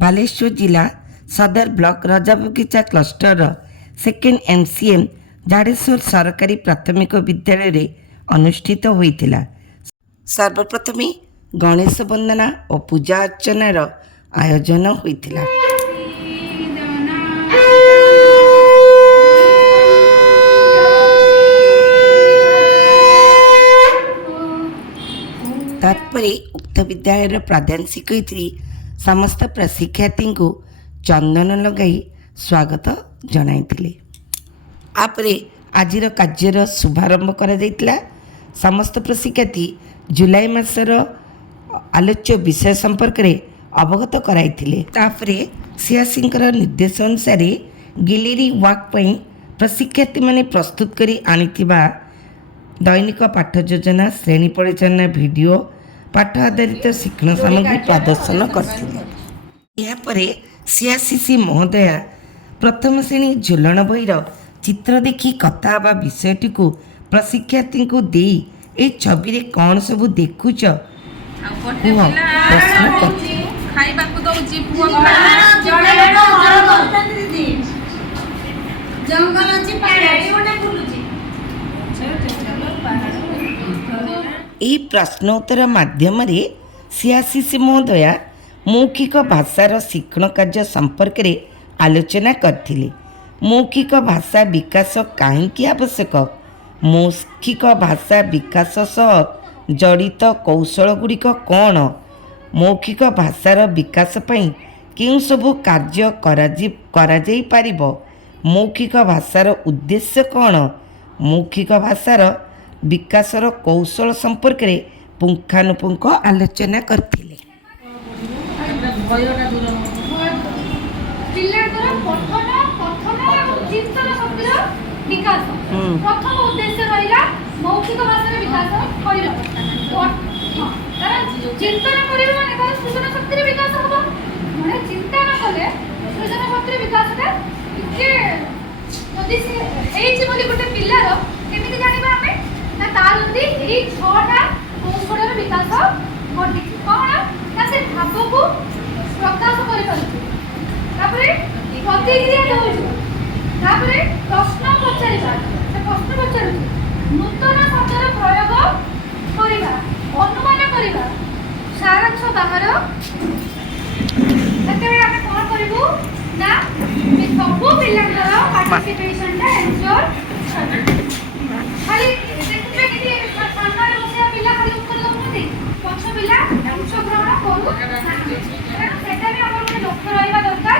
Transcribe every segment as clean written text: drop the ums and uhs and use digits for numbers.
ବାଲେଶ୍ୱର ଜିଲ୍ଲା ସଦର block ରଜାବଗିଚା କ୍ଲଷ୍ଟରର second MCM Jhadeswar ସରକାରୀ ପ୍ରାଥମିକ ବିଦ୍ୟାଳୟରେ ଅନୁଷ୍ଠିତ ହୋଇଥିଲା। ସର୍ବପ୍ରଥମେ ଗଣେଶ ବନ୍ଦନା ଓ ପୂଜା ଅର୍ଚ୍ଚନାର ଆୟୋଜନ ହୋଇଥିଲା। ତାପରେ ଉକ୍ତ ବିଦ୍ୟାଳୟର ପ୍ରଧାନ ଶିକ୍ଷୟିତ୍ରୀ ସମସ୍ତ ପ୍ରଶିକ୍ଷାର୍ଥୀଙ୍କୁ ଚନ୍ଦନ ଲଗାଇ ସ୍ୱାଗତ ଜଣାଇଥିଲେ। ତାପରେ ଆଜିର କାର୍ଯ୍ୟର ଶୁଭାରମ୍ଭ କରାଯାଇଥିଲା। ସମସ୍ତ ପ୍ରଶିକ୍ଷାର୍ଥୀ ଜୁଲାଇ ମାସର ଆଲୋଚ୍ୟ ବିଷୟ ସମ୍ପର୍କରେ ଅବଗତ କରାଇଥିଲେ। ତାପରେ ସିଆସିଙ୍କର ନିର୍ଦ୍ଦେଶ ଅନୁସାରେ ଗ୍ୟାଲେରୀ ୱାକ୍ ପାଇଁ ପ୍ରଶିକ୍ଷାର୍ଥୀମାନେ ପ୍ରସ୍ତୁତ କରି ଆଣିଥିବା ଦୈନିକ ପାଠ ଯୋଜନା, ଶ୍ରେଣୀ ପରିଚାଳନା ଭିଡ଼ିଓ, ପାଠ ଆଧାରିତ ଶିକ୍ଷଣ ସାମଗ୍ରୀ ପ୍ରଦର୍ଶନ କରିଥିଲେ। ଏହାପରେ ସିଆସିସି ମହୋଦୟା ପ୍ରଥମ ଶ୍ରେଣୀ ଝୁଲଣ ବହିର ଚିତ୍ର ଦେଖି କଥା ହେବା ବିଷୟଟିକୁ ପ୍ରଶିକ୍ଷାର୍ଥୀଙ୍କୁ ଦେଇ ଏ ଛବିରେ କ'ଣ ସବୁ ଦେଖୁଛ କୁହ ପ୍ରଶ୍ନ କରିଥିଲେ। ଖାଇବାକୁ ଦଉଛି ପୁଅ ଜଙ୍ଗଲ ଅଛି ଏହି ପ୍ରଶ୍ନ ଉତ୍ତର ମାଧ୍ୟମରେ ସିଆସିସି ମହୋଦୟା ମୌଖିକ ଭାଷାର ଶିକ୍ଷଣ କାର୍ଯ୍ୟ ସମ୍ପର୍କରେ ଆଲୋଚନା କରିଥିଲେ। ମୌଖିକ ଭାଷା ବିକାଶ କାହିଁକି ଆବଶ୍ୟକ? ମୌଖିକ ଭାଷା ବିକାଶ ସହ ଜଡ଼ିତ କୌଶଳ ଗୁଡ଼ିକ କ'ଣ? ମୌଖିକ ଭାଷାର ବିକାଶ ପାଇଁ କେଉଁ ସବୁ କାର୍ଯ୍ୟ କରାଯାଇପାରିବ? ମୌଖିକ ଭାଷାର ଉଦ୍ଦେଶ୍ୟ କ'ଣ? ମୌଖିକ ଭାଷାର ବିକାଶର କୌଶଳ ସମ୍ପର୍କରେ ପୁଙ୍ଖାନୁପୁଙ୍ଖ ଆଲୋଚନା କରିଥିଲେ। ପିଲାଙ୍କର ପଠନ ଏବଂ ଚିନ୍ତନ ଶକ୍ତିର ବିକାଶ ପ୍ରଥମ ଉଦ୍ଦେଶ୍ୟ ରହିଲା ମୌଖିକ ଭାଷାର ବିକାଶ କରିବା। ଚିନ୍ତନ କରିବ ମାନେ ତାର ସୃଜନ ଶକ୍ତିର ବିକାଶ ହବ। ମାନେ ଚିନ୍ତା ନ କଲେ ସୃଜନ ଶକ୍ତିର ବିକାଶଟା ଟିକେ ଯଦି ହେଇଛି ବୋଲି ଗୋଟେ ପିଲାର କେମିତି ଜାଣିବା ଆମେ ନା ତାର ଯଦି ଏଇ 6ଟା କୌଶଳର ବିକାଶ ଘଟିଛି। କ'ଣ ନା ସେ ଭାବକୁ ପ୍ରକାଶ କରିପାରୁଛି, ତାପରେ ପ୍ରତିକ୍ରିୟା ଦେଉଛି, ତାପରେ ପ୍ରଶ୍ନ ପଚାରିବା, ସେ ପ୍ରଶ୍ନ ପଚାରୁଛି, ନୂତନ ଶବ୍ଦର ପ୍ରୟୋଗ କରିବା, ଅନୁମାନ କରିବା, ସାରାଂଶ ବାହାର। ସେତେବେଳେ ଆମେ କ'ଣ କରିବୁ ନା ସବୁ ପିଲାଙ୍କର ପାର୍ଟିସିପେସନଟା ଏନ୍ସ୍ୟୋର ଖାଲି ଦେଖିବେ କିଛି ସାମ୍ନାରେ ବସିବା ପିଲା ଖାଲି ଉତ୍ତର ଦେଉଛନ୍ତି, ପଛ ପିଲା ଅଂଶଗ୍ରହଣ କରୁନାହାନ୍ତି। ସେଟା ବି ଆମର ଗୋଟେ ଲକ୍ଷ୍ୟ ରହିବା ଦରକାର।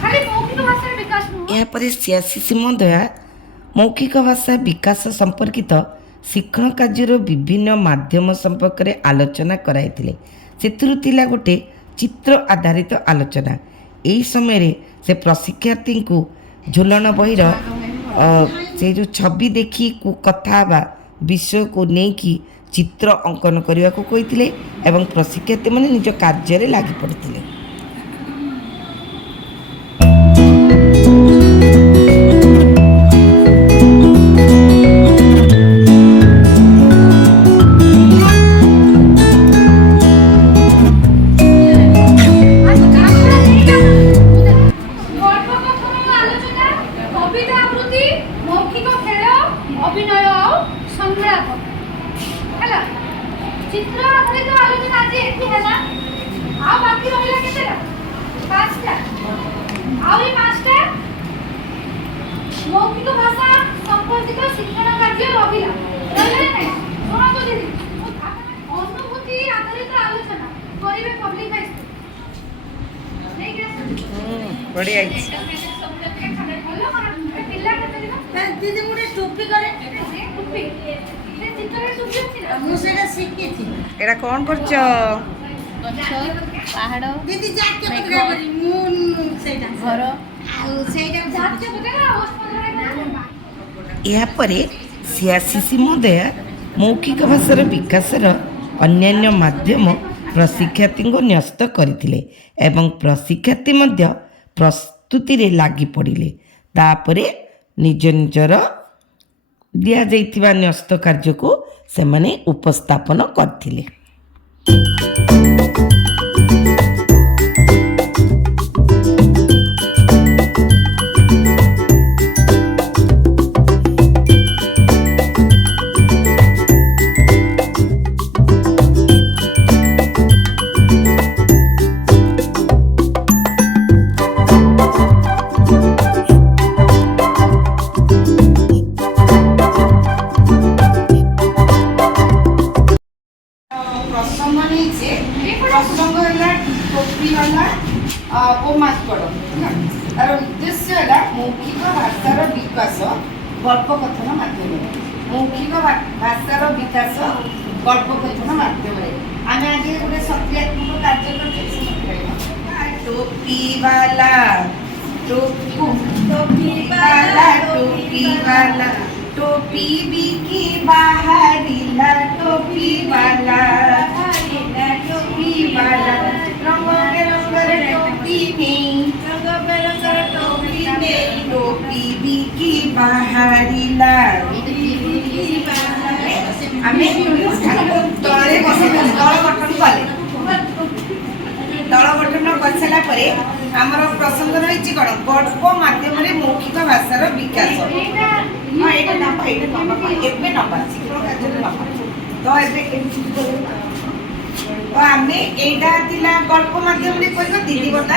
ଖାଲି ମୌଖିକ ଭାଷାର ବିକାଶ ନୁହଁ। ଏହାପରେ ସିଆସିସି ମହୋଦୟା ମୌଖିକ ଭାଷା ବିକାଶ ସମ୍ପର୍କିତ ଶିକ୍ଷଣ କାର୍ଯ୍ୟର ବିଭିନ୍ନ ମାଧ୍ୟମ ସମ୍ପର୍କରେ ଆଲୋଚନା କରାଇଥିଲେ। ସେଥିରୁ ଥିଲା ଗୋଟେ ଚିତ୍ର ଆଧାରିତ ଆଲୋଚନା। ଏହି ସମୟରେ ସେ ପ୍ରଶିକ୍ଷାର୍ଥୀଙ୍କୁ ଝୁଲଣ ବହିର ସେ ଯେଉଁ ଛବି ଦେଖି କଥା ହେବା ବିଷୟକୁ ନେଇକି ଚିତ୍ର ଅଙ୍କନ କରିବାକୁ କହିଥିଲେ ଏବଂ ପ୍ରଶିକ୍ଷାର୍ଥୀମାନେ ନିଜ କାର୍ଯ୍ୟରେ ଲାଗି ପଡ଼ିଥିଲେ। ଚିତ୍ର ଆଧାରିତ ଆଲୋଚନା ଆଜି ଏଠି ହେଲା। ଆଉ ବାକି ରହିଲା କେତେଟା? 5ଟା। ଆହୁରି 5ଟା ମୌଖିକ ଭାଷା ସମ୍ପର୍କିତ ଶିକ୍ଷଣ କାର୍ଯ୍ୟ ରହିଲା ନା ନାହିଁ? ଶୁଣନ୍ତୁ ଦିଦି, ଅନୁଭୂତି ଆଧାରିତ ଆଲୋଚନା କରିବେ ପବ୍ଲିକ ହାଇ ସ୍କୁଲ ନେଇକି ଆସନ୍ତୁ। ବଢ଼ିଆ ହେଇଛି। ପିଲା କେତେ ଦିନ ଦିଦି ଗୋଟେ ଟୋପି କରେ, ଟୋପି ମୁଁ ସେଇଟା ଶିଖିଛି। ଏଇଟା କ'ଣ କରୁଛ? ଗଛ, ପାହାଡ଼, ଦିଦି ଜାତୀୟ ପତାକା କରି ମୁଁ ସେଇଟା ଘର ଆଉ ସେଇଟା ଜାତୀୟ ପତାକା। ଏହାପରେ ସିଆସିସି ମହୋଦୟା ମୌଖିକ ଭାଷାର ବିକାଶର ଅନ୍ୟାନ୍ୟ ମାଧ୍ୟମ ପ୍ରଶିକ୍ଷାର୍ଥୀଙ୍କୁ ନ୍ୟସ୍ତ କରିଥିଲେ ଏବଂ ପ୍ରଶିକ୍ଷାର୍ଥୀ ମଧ୍ୟ ପ୍ରସ୍ତୁତିରେ ଲାଗି ପଡ଼ିଲେ। ତାପରେ ନିଜ ନିଜର ଦିଆଯାଇଥିବା ନ୍ୟସ୍ତ କାର୍ଯ୍ୟକୁ ସେମାନେ ଉପସ୍ଥାପନ କରିଥିଲେ। ହେଲା ଓ ମାଙ୍କଡ଼ ହେଲା ତାର ଉଦ୍ଦେଶ୍ୟ ହେଲା ମୌଖିକ ଭାଷାର ବିକାଶ ଗଳ୍ପକଥନ ମାଧ୍ୟମରେ ମୌଖିକ ଭାଷାର ବିକାଶ ଗଳ୍ପକଥନ ମାଧ୍ୟମରେ ଆମେ ଆଜି ଗୋଟେ ସକ୍ରିୟାତ୍ମକ କାର୍ଯ୍ୟ କରୁଛେ ଟୋପିବାଲା ଟୋପିବାଲା ଟୋପିବାଲା टोपी बिकी बाहरिला टोपी वाला रंग बेरंगर टोपी नहीं टोपी बिकी बाहरिला आमे तळे बसे दल गठन कले दल गठन करसाला परे आमर प्रसंग रही कौन गल्प मध्यम मौखिक भाषार विकास हाँ ये नंबर एवं नंबर शिक्षण कार्य नंबर तो तो आम यहाँ गल्प मध्यम दीदी बता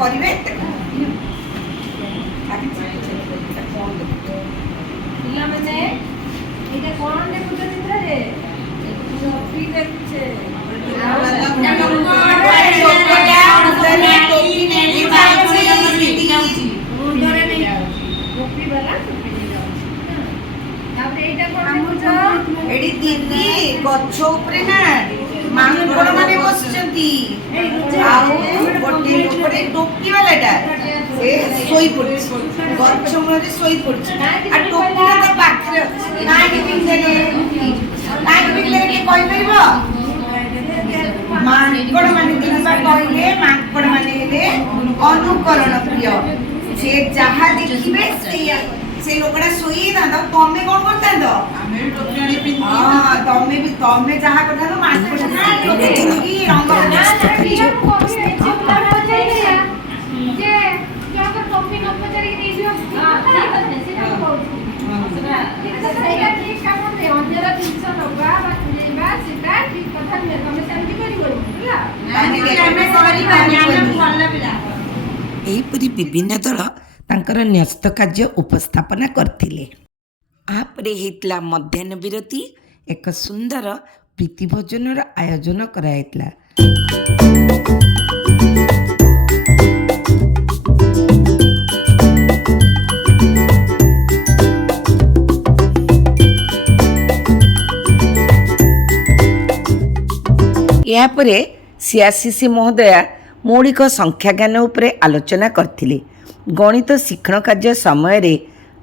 करेंगे एडी दीदी गछ उपरे ना मांकड़ माने बसचंती आउ गोटे लोकरे टोपी वालाटा ए सोई पड़छ गछ मूले सोई पड़छ आ टोपीटा तो पाखरे अछि काहे पिंजले के कहि परबो मांकड़ माने दिनबा कहिले मांकड़ माने हेले अनुकरण प्रिय से जहा देखिबे से लोकड़ा सोई ना तो तमे कोन करता दो हां तमे जहा कथा तो मांकड़ ना टोपी की रंग ना जे जाकर टोपी न पचारी दे दियो हां ठीक है सेटा कहू सेटा ठीक काम दे अंजरा 300 लगा बा सेटा ठीक कथा में तमे शांति करी बोल ହେଲା ଆମେ କରିବା ଆମେ ଭଲ पिला एहीपरि विभिन्न दल तांकर न्यस्त कार्य उपस्थापना करथिले आपरे हेतला मध्याह्न विरति एक सुंदर प्रीतिभोजनर आयोजन करायतला यापरे सीआरसीसी महोदया मौलिक संख्या ज्ञान उपरे आलोचना करथिले गणित शिक्षण कार्य समय रे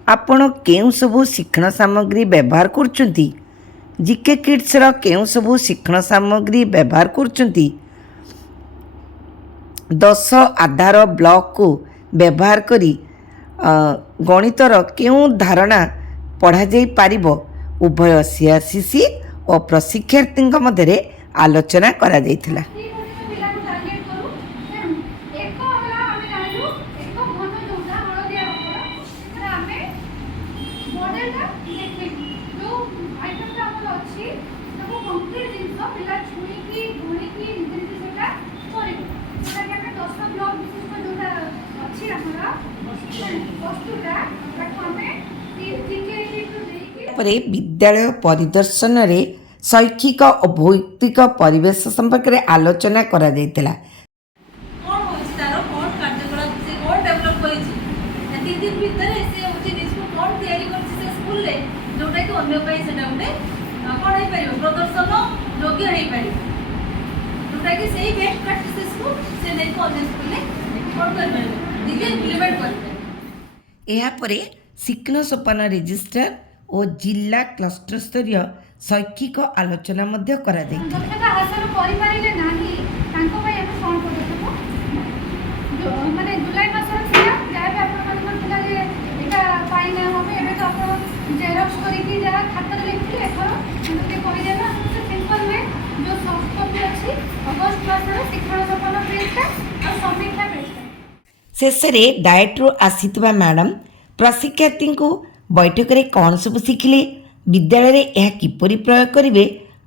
आपण केउ सबु शिक्षण सामग्री व्यवहार करचंती जीके किड्स रो केउ सबु शिक्षण सामग्री व्यवहार करचंती 10 आधार ब्लॉक को व्यवहार करी गणितर केउ धारणा पढ़ा जाई पारिबो उभय सीआरसीसी और प्रशिक्षार्थी मध्य आलोचना करा जायथिला परे विद्यालय परिदर्शन रे शैक्षिक और भौतिक परिवेश संपर्क में आलोचना करा जायतिला कौन होछि तारो कौन कार्यक्रम से कौन डेवलप होइछि एति दिन भीतर से होछि निस्को कौन तयारी करछि से स्कूल रे जोटा कि अन्य पई सेटा उठे कौन हे परियो प्रदर्शन योग्य हे परियो जोटा कि सेही बेस्ट प्रैक्टिसेस को से नै को अन्य स्कूल रे कौन कर परियो दिजे इम्प्लीमेंट कर एहा परे शिक्षण सोपान रजिस्ट्रार और जिला क्लस्टर स्तरीय शैक्षिक आलोचना मध्य करा जायछि दक्षता हासिल करि पारिले नाही तांको पय हम कोन करथबो माने जुलाई मासर थिला जाय आपण मन थिला जे एटा पाइना होबे एबे तो आपण जेरॉक्स करि कि जरा खाता लिखि एथरो हमके कहि देना से सिंपल में जो सॉफ्ट कॉपी अछि अगस्त मासर शिक्षण सोपान पेजटा और समीक्षा पेजटा शेषे डायट रो आसीतबा मैडम प्रशिक्षार्थी को बैठक रे कौन सब शिखिले विद्यालय रे यह किपरि प्रयोग करिवे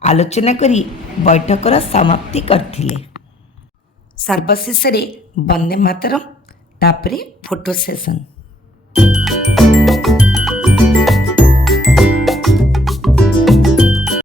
आलोचना करी बैठकर समाप्ति करथिले सर्वशेष रे वंदे मातरम तापरे फोटो सेशन।